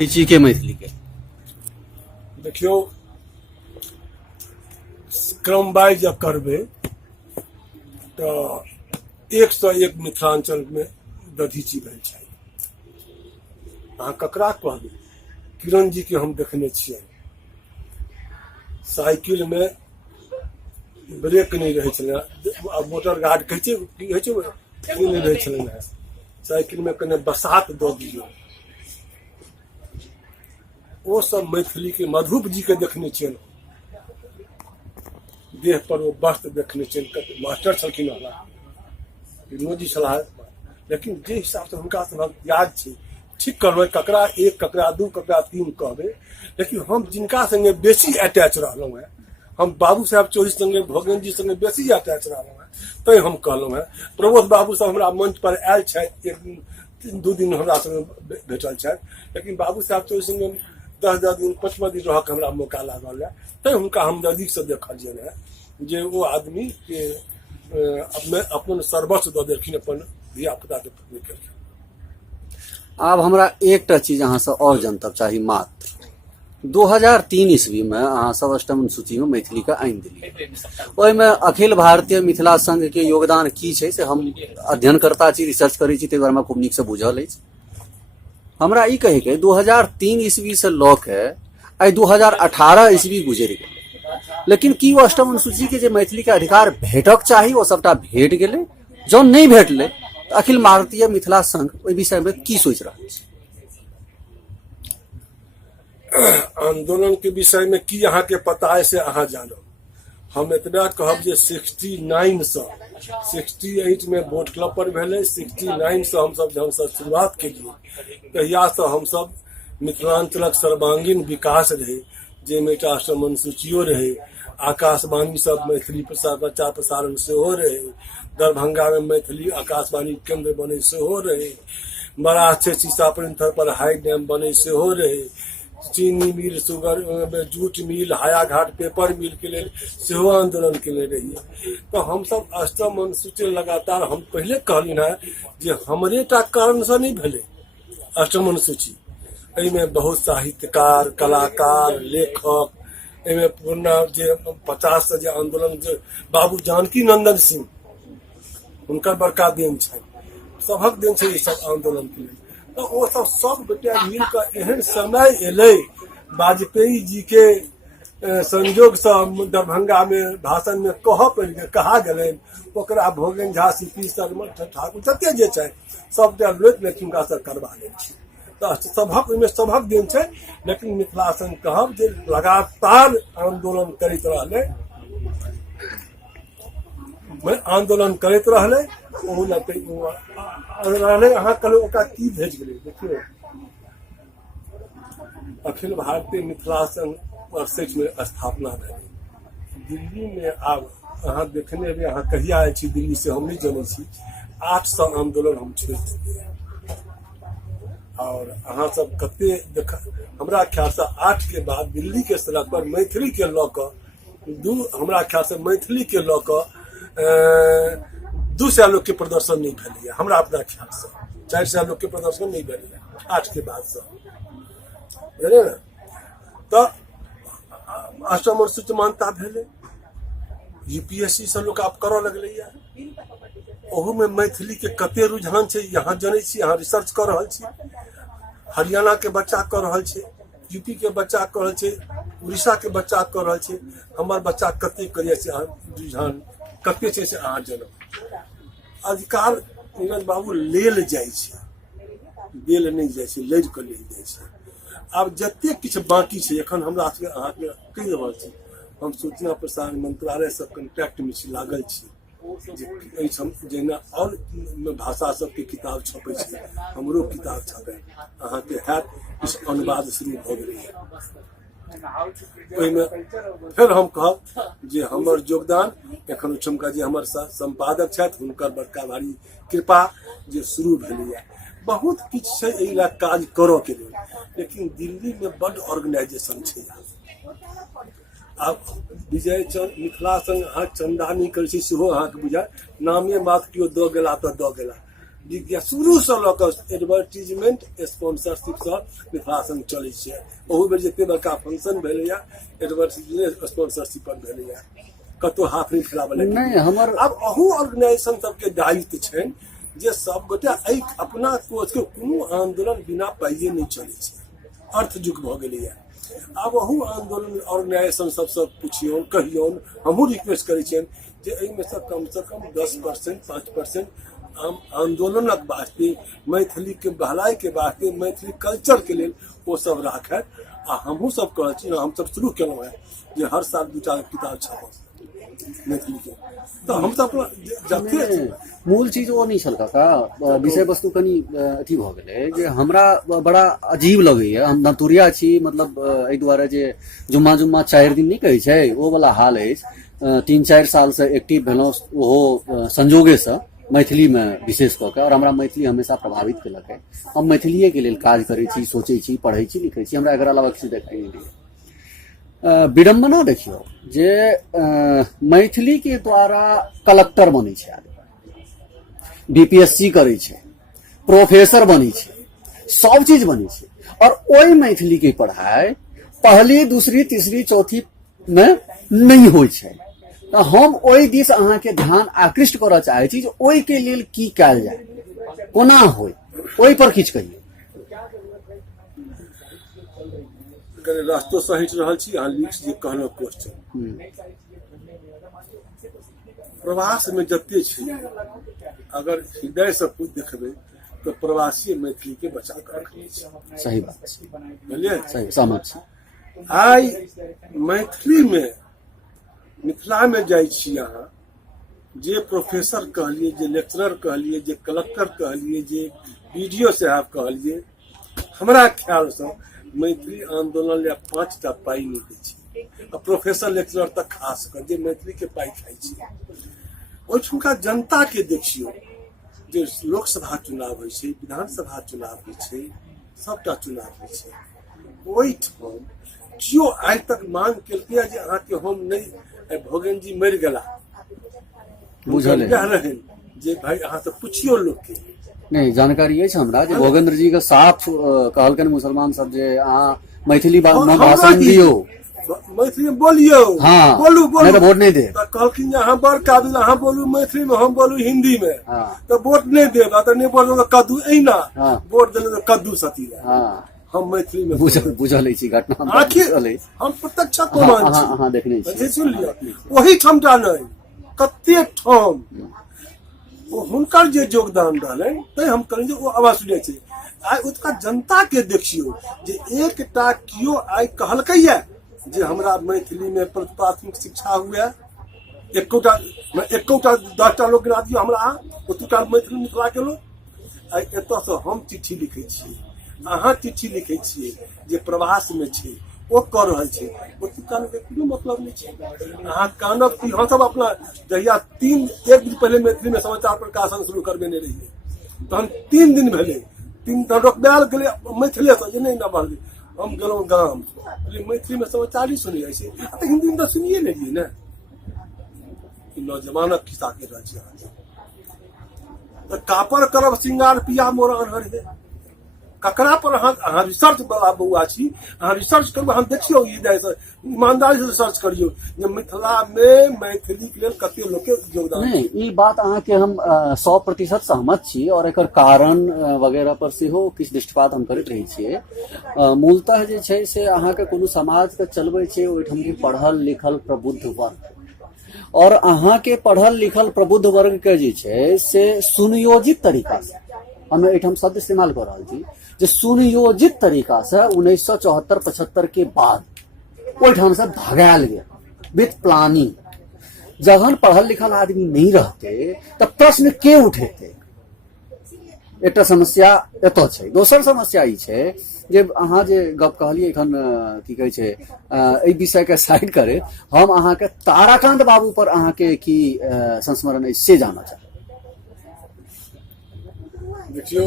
लीची के मैथिली के देखियो क्रम वाइज जब करबे तो 101 मिथिलांचल में दधीची भेल छै। अहाँ ककरा कहबै? किरण जी के हम देखने छियै, साइकिल में ब्रेक नहीं रहे छलै, मोटर गार्ड कहै छै की कहै छै नहीं रहे छलै, साइकिल में कने बसात दऽ दियौ। वो सब मैथिली के मधुप जी के देखने छियन, देह पर वो वस्त्र देखने छियन। मास्टर छलखिन हमरा, विनोद जी छलाह, लेकिन जे हिसाब से हुनका सबहक याद छै, ठीक करबै ककरा 1 ककरा 2 ककरा 3 कहबै, लेकिन हम जिनका संगे बेसी अटैच रहलहुँ हैं, हम बाबू साहब चौधरी संगे भोगन जी संगे बेसी अटैच रहलहुँ हैं, तैं हम कहलहुँ हैं। प्रबोध बाबू सब हमरा मंच पर आयल छथि, 1-2 दिन हमरा संगे भेटल छथि, लेकिन बाबू साहब चौधरी संगे 10 दिन 5 दिन रह के हमरा मौका लागल है, तैं हुनका हम नजदीक से देखलियन है जे वो आदमी के अपन सर्वस्व दऽ देलखिन अपन धिया पुता के पत्नी के। आब हमरा एकटा चीज अहाँ से और जनतब चाही मात्र। 2003 ईस्वी में अहाँ सब अष्टम सूची में मैथिली के आनि देलियै। ओहिमे अखिल भारतीय मिथिला संघ के योगदान की छै से हम अध्ययन करता छी, रिसर्च करै छी, ताहि दुआरे हमरा खूब नीक से बुझल अछि। हमरा ई कहे के 2003 ईस्वी से लऽ के आई 2018 ईस्वी गुजरि गेलै, लेकिन की वो अष्टम अनुसूची के जे मैथिली के अधिकार भेटक चाही ओ सबटा भेट गेलै? जौन नहीं भेटलै तो अखिल भारतीय मिथिला संघ ओहि विषय में की सोच रहल छै? आंदोलन के विषय में की अहाँ के पता है से अहाँ जानब। हम एतबा कहब जे 69 से 68 में बोट क्लब पर भेले, 69 से हम सब जहन से शुरुआत केलिए तहिया से हम सब मिथिलांचलक सर्वांगीण विकास रहे, जेमे एकटा अष्टम अनुसूचियो रहे, आकाशवाणी सब मैथिली प्रचार प्रसारण सेहो रहे, दरभंगा में मैथिली आकाशवाणी केंद्र बने सेहो रहे, बड़ा से सीसापुर पर हाई डैम बने सेहो रहे, चीनी mill, sugar jute mill, Hayaghat paper mill के लिए सेहो आंदोलन के रहिए। तो हम सब अष्टम अनुसूची लगातार हम पहले कहलिन है जे हमरे टा कारण से नहीं भेले अष्टम अनुसूची, में बहुत साहित्यकार, कलाकार, लेखक, में पूर्ण जे 50 से जे आंदोलन जे बाबू जानकी नंदन सिंह उनका बड़का देन छै, सबक देन छै सब आंदोलन के लिए। तो वो सब गोटे मिल कर एहन समय एले, वाजपेयी जी के संयोग से दरभंगा में भाषण में कहा गए, ओकरा भोगन झा, सीपी शर्मा ठाकुर जते जे छै सबटा लोक ने हुनका से करवा लेल छै। तो सबक दिन छै, लेकिन मिथिला संघ कहब जे लगातार आंदोलन करैत रहले, आंदोलन करैत रहले, ओहू रहले। अहाँ कहलू ओकरा की भेज गेलै? देखियो अखिल भारतीय मिथिला संघ 68 में स्थापना भेलै दिल्ली में। आब अहाँ देखने रहे, अहाँ कहिया आयल छी दिल्ली से हम नहीं जानै छी। 800 आंदोलन हम छोड़ि देलियै, और अहाँ सब कते देख, हमरा ख्याल से 8 के बाद दिल्ली के सड़क पर मैथिली के लऽ कऽ हमरा ख्याल से मैथिली के लऽ कऽ 200 लोग के प्रदर्शन नहीं भेलै, हमरा अपना ख्याल से 400 लोग के प्रदर्शन नहीं भेलै 8 के बाद से, बुझलियै ने। तो अष्टम अनुसूची मान्यता भेलै, यूपीएससी से लोग आप करऽ लगलै, ओहू में मैथिली के कते रुझान छै यहाँ जानै छी, यहाँ रिसर्च कर रहल छी। हरियाणा के बच्चा कर रहल छै, यूपी के बच्चा कर रहल छै, उड़ीसा के बच्चा कर रहल छै, हमर बच्चा कते करिए से रुझान कते छै से अहाँ जानब। अधिकार बाबू लेल जाइ छै, देल नहीं जाइ छै, लड़ के लेल जाइ छै। आब जते किछु बाकी छै एखन हमरा सबके अहाँ के कहि रहल छी, हम सूचना प्रसारण मंत्रालय से कॉन्टैक्ट में छी, लागल छी जेना और भाषा सबके किताब छपे छै, हमरो किताब छपे, अहाँ के हैत किछु अनुवाद शुरू भऽ गेलै। ओहिमे फिर हम कहब जे हमर योगदान एखन ओहिठुमका जे हमर संपादक छथि हुनकर बड़का भारी कृपा जे शुरू भेलैया। बहुत किछु छै एहि लए काज करऽ के लेल, लेकिन दिल्ली में बड ऑर्गेनाइजेशन छै। आब विजय चंद मिथिला संघ अहाँ चंदा नहीं करै छी सेहो अहाँ के बुझाय, नामे बात कियो दऽ गेला तऽ दऽ गेला, शुरू से लऽ कऽ एडवर्टीजमेंट स्पॉन्सरशिप से मिथिला संघ चलै छै। ओहू बेर जते बड़का फंक्शन भेलैया एडवर्टीजमेंट स्पॉन्सरशिप पर भेलैया, कतौ हाथ नहीं फैलावल नहीं हमर अब अहू ऑर्गेनाइजेशन सबके दायित्व छनि जे सब गोटे एहि अपना कोच के कोनो आंदोलन बिना पाइए नहीं चलै छै, अर्थ जुग भऽ गेलैया। आब अहू आंदोलन ऑर्गेनाइजेशन सबसँ पुछियौन कहियौन, हमहूँ रिक्वेस्ट करै छियनि जे एहिमे से कम 10% 5% आंदोलनक वास्ते मैथिली के भलाई के वास्ते मैथिली कल्चर के लेल ओ सब राखत। आ हमहूँ सब कहै छी, हम सब शुरू केलहुँ है जे हर साल 2-4 किताब छपत मैथिली के, तो हम सब जते मूल चीज वो नहीं छलका का विषय वस्तु कनी अथी भ गेलै जे हमरा बड़ा अजीब लगैया। हम नवतुरिया छी, मतलब एहि दुआरे जे जुम्मा 4 दिन नहीं कहै छै ओ वाला हाल अछि। 3-4 साल से एक्टिव भेलहुँ ओहो संजोगे से मैथिली में विशेष कऽ के, और हमरा मैथिली हमेशा प्रभावित केलक है। हम मैथिलीए के लेल काज करै छी, सोचै छी, पढ़ै छी, लिखै छी, हमरा एकरा अलावा किछु देखाई नहीं दैया। विडम्बना देखियो जे मैथिली के द्वारा कलेक्टर बनै छै आदमी, बीपीएससी करे छै, प्रोफेसर बनै छै, सब चीज बनै छै, और ओई मैथिली के पढ़ाई पहली दूसरी तीसरी चौथी में नहीं होइ छै। तो हम ओई दिस अहाँ के ध्यान आकृष्ट करऽ चाहै छी जे ओई के लेल की कयल जाय, कोना होय, ओई पर किछु कहिए। अगर रास्तो से हटि रहल छी, अहाँ लिख जे कहलहुँ क्वेश्चन प्रवास में जते छै, अगर हृदय से कुछ देखबै तो प्रवासी मैथिली के बचा कर रखने छै। सही बात छै, बुझलियै, सही सहमत छी। आइ मैथिली में मिथिला में जाइ छी अहाँ, जे प्रोफेसर कहलिए, जे लेक्चरर कहलिए, जे कलेक्टर कहलिए, जे बीडीओ साहब कहलिए, हमरा ख्याल से मैथिली आंदोलन या 5टा पाई नहीं दै छै। आ प्रोफेसर लेक्चरर तक खास कर जे मैथिली के पाई खाइ छै। ओहिठुमका जनता के देखियो जे लोकसभा चुनाव होइ छै, विधानसभा चुनाव होइ छै, सबटा चुनाव होइ छै, ओहिठाम कियो आइ तक मांग केलकै जे अहाँके हम नहीं भोगन जी मरि गेला, बुझल है जे भाई अहाँ से पुछियो लोग के नहीं जानकारी अछि हमरा जे भोगेंद्र जी के साफ कहलकन मुसलमान सब जे अहाँ मैथिली में भाषण दियो, मैथिली में बोलियो, हाँ, बोलू नहीं तो वोट नहीं दे। तो कहलखिन जे अहाँ बड़ काबिल, अहाँ बोलू मैथिली में, हम बोलू हिंदी में, हाँ, तो वोट नहीं देब, तो नहीं बोलू कद्दू अहिना, हाँ, वोट देने तो कद्दू सती रहे। हाँ, हम मैथिली में बुझल छी घटना, आखिर हम प्रत्यक्ष प्रमाण छी, हाँ देखने छी, सुन लिया वही ठमटा नहीं कते ठाम हुनकर जे योगदान रहलनि तै हम कहलियै जे ओ आवाज सुनै छै। आइ ओतका जनता के देखियो जे एकटा कियो आइ कहलकैया जे हमरा मैथिली में प्राथमिक शिक्षा हुए, एकोटा 10टा लोग गिना दियो हमरा, ओतुका मैथिली मिथिला के लोग। आइ एतऽ से हम चिट्ठी लिखै छियै, अहाँ चिट्ठी लिखै छियै जे प्रवास में छै, ओ कऽ रहल छै, ओतुका लोग के कोनो मतलब नहीं छै। अहाँ कानब कि हम सब अपना जहिया 1 दिन पहले मैथिली में समाचार प्रकाशन शुरू करबेने रहिए, तहन 3 दिन भेलै, 3 दिन रोकबेल गेलै मैथिली से जे नहीं ना बढ़लै, हम गेलहुँ गाम, मैथिली में समाचार ही सुनी जाइ छै, तो हिंदी में तो सुनिए नहीं रहिए ना। नौजवानक खिस्सा के रहल छी अहाँ, कापर करब सिंगार पिया मोर अनहर हे, ककरा पर अहाँ रिसर्च वाला बउआ छी, अहाँ रिसर्च करू, हम देखियो ईमानदारी से रिसर्च करियो जे मिथिला में मैथिली के लेल कते लोग के योगदान। नहीं ई बात अहाँ के हम 100% सहमत छी, और एकर कारण वगैरह पर सेहो किछु दृष्टिपात हम करैत रहै छियै। मूलतः जे छै से अहाँ के कोनो समाज के चलबै छै ओहिठाम के पढ़ल लिखल प्रबुद्ध वर्ग, और अहाँ के पढ़ल लिखल प्रबुद्ध वर्ग के जे छै से सुनियोजित तरीका से, हम एहिठाम शब्द इस्तेमाल कर रहल छी जे सुनियोजित तरीका से 1974-75 के बाद ओहिठाम से भगायल गेल विथ प्लानिंग। जखन पढ़ल लिखल आदमी नहीं रहते तो प्रश्न के उठेते, एकटा समस्या एतऽ छै। दोसर समस्या ई छै जे अहाँ जे गप कहलिए एखन की कहै छै एहि विषय के साइड करे, हम अहाँ के ताराकांत बाबू पर अहाँ के की संस्मरण अछि से जानना चाहब। देखियो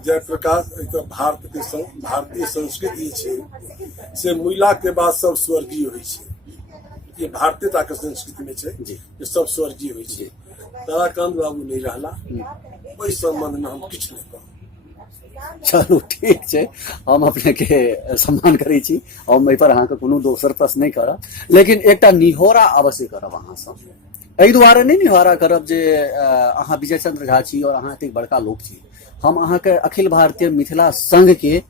जयप्रकाश तो भारतीय संस्कृति छै से मूला के बाद सब स्वर्गीय होइ छै, ये भारतीयता के संस्कृति में छै जे सब स्वर्गीय होइ छै। ताराकांत बाबू नहीं रहला, ओहि संबंध में हम किछु नहीं कहब। चलू ठीक छै, हम अपने के सम्मान करै छी, हम एहि पर अहाँके कोनो दोसर प्रश्न नहीं करब, लेकिन एकटा निहोरा अवश्य करब अहाँसँ। एहि दुआरे नहीं निहोरा करब जे अहाँ विजय चंद्र झा छी और अहाँ एतेक बड़का लोक छी। हम अहाँके अखिल भारतीय मिथिला संघ के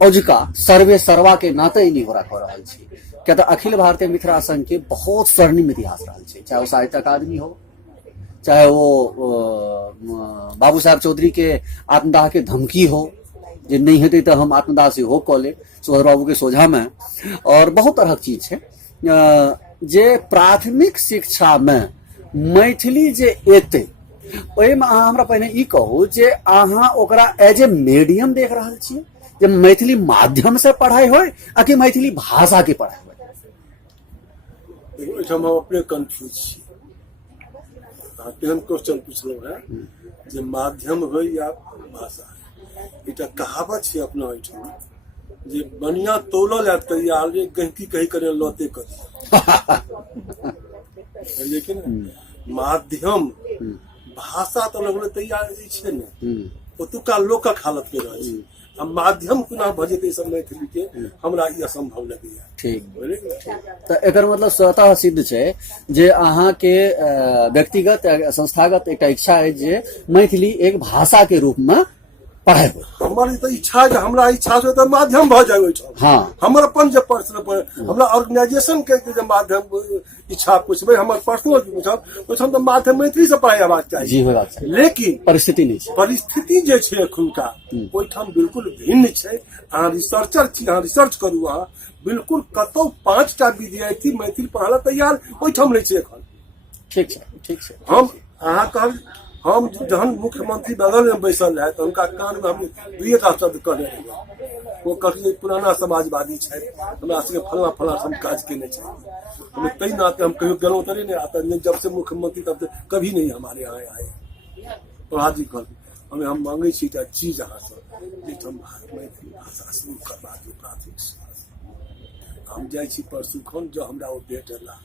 औजका सर्वे सर्वा के नाते ही निहोरा कऽ रहल छी, क्या तऽ अखिल भारतीय मिथिला संघ के बहुत स्वर्णिम इतिहास रहल छै, चाहे वो साहित्य अकादमी हो, चाहे वो बाबू साहब चौधरी के आत्मदाह के धमकी हो, जे नहीं हेतै तऽ हम आत्मदाह से हो कऽ लेब सुभाष बाबू के सोझा में, और बहुत तरह के चीज छै जे प्राथमिक शिक्षा में मैथिली जे एतै ओहिमे अहाँ हमरा पहिने ई कहू जे अहाँ ओकरा एज ए मीडियम देख रहल छियै, जे मैथिली माध्यम से पढ़ाई होय आ कि मैथिली भाषा के पढ़ाई होय? देखो एहिठाम हम अपने कंफ्यूज छी। अहाँ केहन क्वेश्चन पूछलहुँ है जे माध्यम हो या भाषा। एकटा कहावत छै अपना एहिठाम जे बनिया तोलल है तैयार, जे गहकी कही करे लौते कर लेकिन माध्यम भाषा तो लगले तैयार छै ने, ओतुका लोकक हालत के रहे छै। आ माध्यम कोना भऽ जेतै सब मैथिली के, हमरा ई असंभव लगैया। ठीक, तो एकर मतलब स्वतः सिद्ध छै जे अहाँ के व्यक्तिगत संस्थागत एकटा इच्छा है जे मैथिली एक भाषा के रूप में पढ़ाई हो। हमर तो इच्छा है, हमरा इच्छा से तो माध्यम भ जाए ओइठाम। हाँ, हमर अपन जे पर्सनल हमरा ऑर्गेनाइजेशन के जे माध्यम इच्छा पूछबे, हमर पर्सनल पूछब ओइठाम तो माध्यम मैथिली से पढ़ाई हेबाक चाही। जी होबाक चाही, लेकिन परिस्थिति नहीं छै। परिस्थिति जे छै एखुनका ओइठाम बिल्कुल भिन्न छै। अहाँ रिसर्चर छी, अहाँ रिसर्च करू। अहाँ बिल्कुल कतौ 5टा विद्यार्थी मैथिली पढ़ाला तैयार ओइठाम नहीं छै एखन। ठीक छै, ठीक छै। हम अहाँ कहब हम जहन मुख्यमंत्री बगल में बैसल है तो उनका कान में हम 2टा शब्द कहने रहिए। वो कहलिए पुराना समाजवादी है, हमरा से फलना फलना हम काज केने चाहिए। हमें कई नाते हम कहीं गलों तरी नहीं आता, नहीं जब से मुख्यमंत्री तब से कभी नहीं हमारे यहाँ आए। प्रभात जी कह हमें हम मांगे छी चीज अहाँ से हम मैथिली भाषा शुरू करवा दी प्राथमिक शिक्षा। हम जाइ छी परसू खन जो हमरा वो भेटला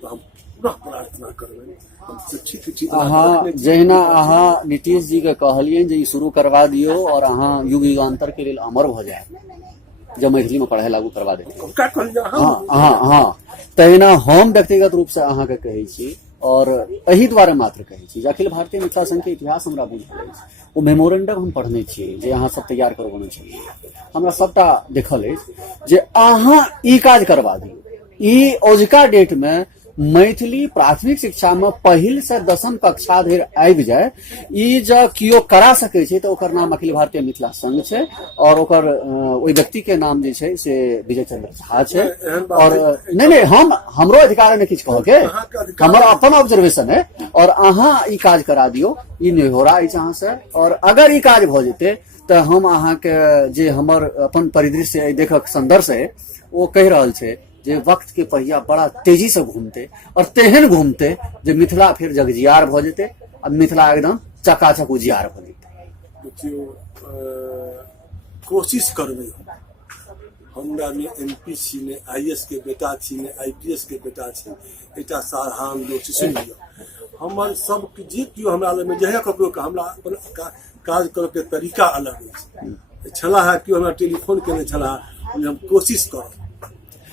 तो हम पुनः प्रार्थना करबे हम शिक्षित अहाँ जहिना अहाँ नीतीश जी के कहलिए जे ई शुरू करवा दियो और अहाँ युग युगांतर के लिए अमर भ जाए जब मैथिली में पढ़ाई लागू करवा देते। का कहलिए हाँ, तहिना हम व्यक्तिगत रूप से अहाँ के कहै छी और एही द्वारे मात्र कहै छी जे अखिल भारतीय मिथिला संघ के इतिहास हमरा बुझल अछि। वो मेमोरेंडम हम पढ़ने छियै जे अहाँ सब तैयार करबौने छलियै, हमरा सबटा देखल अछि जे अहाँ ई काज करवा दियौ। ई औजका डेट में मैथिली प्राथमिक शिक्षा में पहिल से 10वीं कक्षा धरि आबि जाए, ई जब कियो करा सकै छै तो ओकर नाम अखिल भारतीय मिथिला संघ छै और ओकर ओइ व्यक्ति के नाम जे छै से विजय चंद्र झा छै। और नहीं हमरो अधिकार नहीं किछु कह के, हमर अपन ऑब्जर्वेशन है और अहाँ ई काज करा दियो, ई निहोरा अछि अहाँ से। और अगर ई काज भ जेतै तो हम अहाँ के जे हमर अपन परिदृश्य देखक संदर्भ है वो कहि रहल छै जे वक्त के पहिया बड़ा तेजी से घूमते और तेहन घूमते जे मिथिला फिर जगजियार भ जेते और मिथिला एकदम चकाचक उजियार भ जेते। देखियो कोशिश करबे हमरा में एमपी छी ने आईएएस के बेटा छी ने आईपीएस के बेटा छी, एकटा साधारण लोक छी। सुन लियो हमर सब जे कियो हमरा लग में जहे ककरो का हमरा अपन काज करे के तरीका अलग है। छला है कि हमरा टेलीफोन केने छला, हम कोशिश करब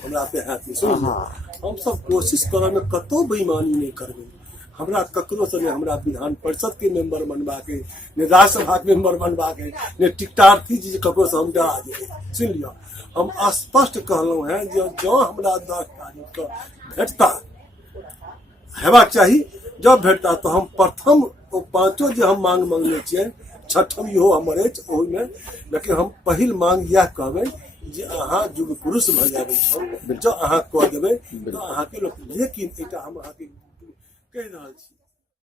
हमरा पे हाथ सुन। हम सब कोशिश करब में कतो बेईमानी नहीं करबे। हमरा ककरो से हमरा विधान परिषद के मेंबर बनवा के, ने राज्यसभा के मेंबर बनवा के, ने टिकटार्थी जी ककरो से हम डरा जेबे। सुन लियो हम स्पष्ट कहलहुं है जो हमरा 10 तारीख को भेटता हेबाक चाही, जब भेटता तो हम प्रथम वो 5 जो हम मांग मांगने छियै, छठम इहो हमर अछि ओहिमे। लेकिन हम पहिल मांग यह कहबै जे अहाँ युग पुरुष भ जाबे छौ, जो अहाँ कह देबै तो अहाँ के लोक। लेकिन एकटा हम अहाँ के कहि रहल छी